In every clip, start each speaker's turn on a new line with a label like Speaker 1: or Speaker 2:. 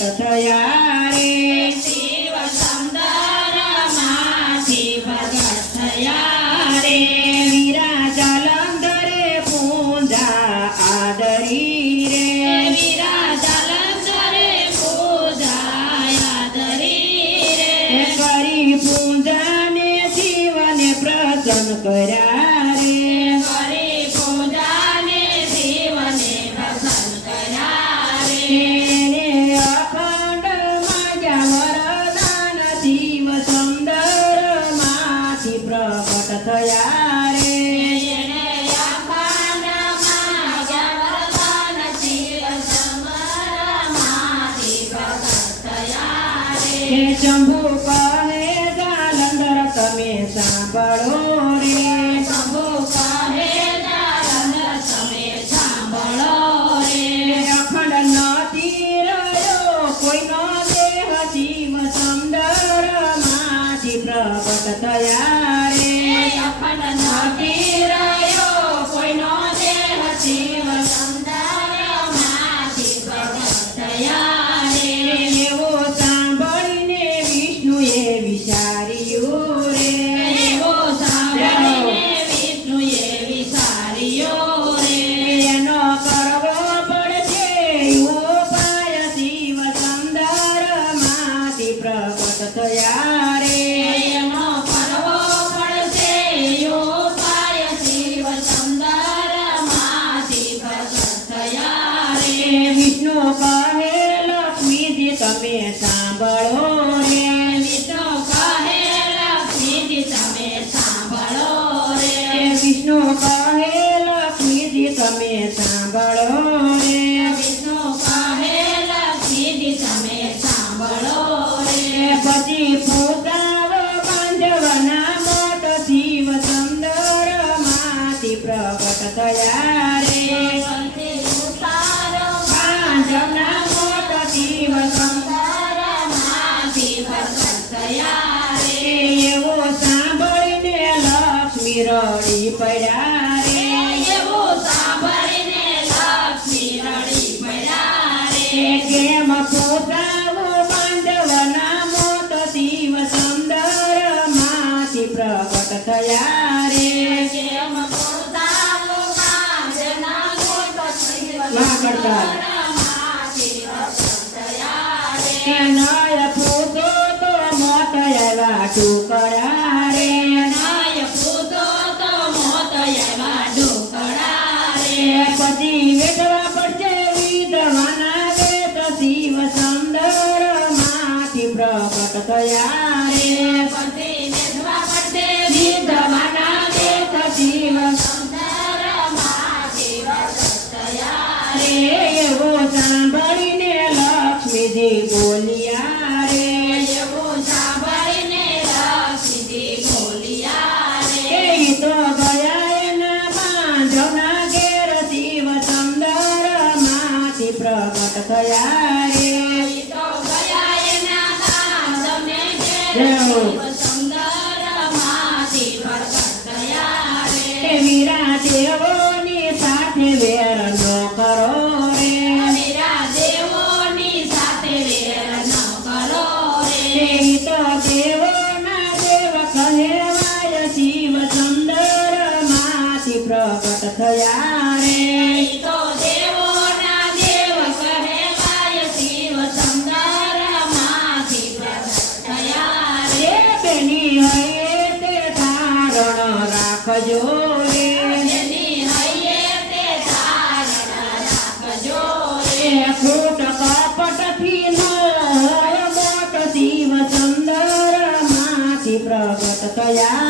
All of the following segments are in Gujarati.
Speaker 1: कथया શંભુ કહે જાલંધર તમે સાંભળો. થયા રે
Speaker 2: વાગડતા.
Speaker 1: નય ફૂટો તો મોત આવ્યા ટુકડા. ગયા રે
Speaker 2: Yeah.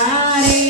Speaker 1: Friday.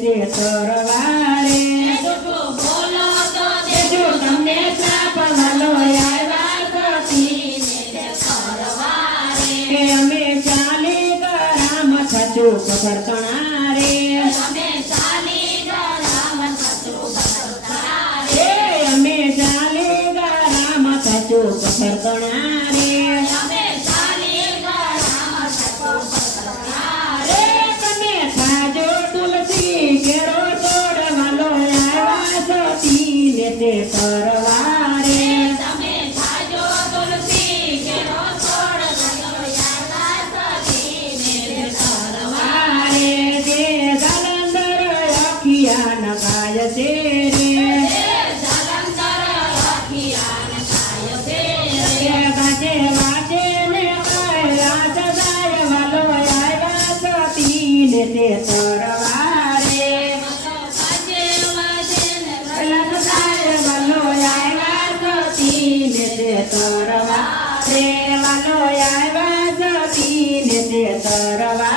Speaker 1: તે સરવાળે બોલો કે અમે ચાલે
Speaker 2: ગરામ સાચું
Speaker 1: પકડતણારે અમે
Speaker 2: અમે ચાલે ગરામ
Speaker 1: સાચું પકડતણારે ನಿನ್ನೆ ಪರ તરવા. રેવાનો આવ્યા જતીને તે તરવા.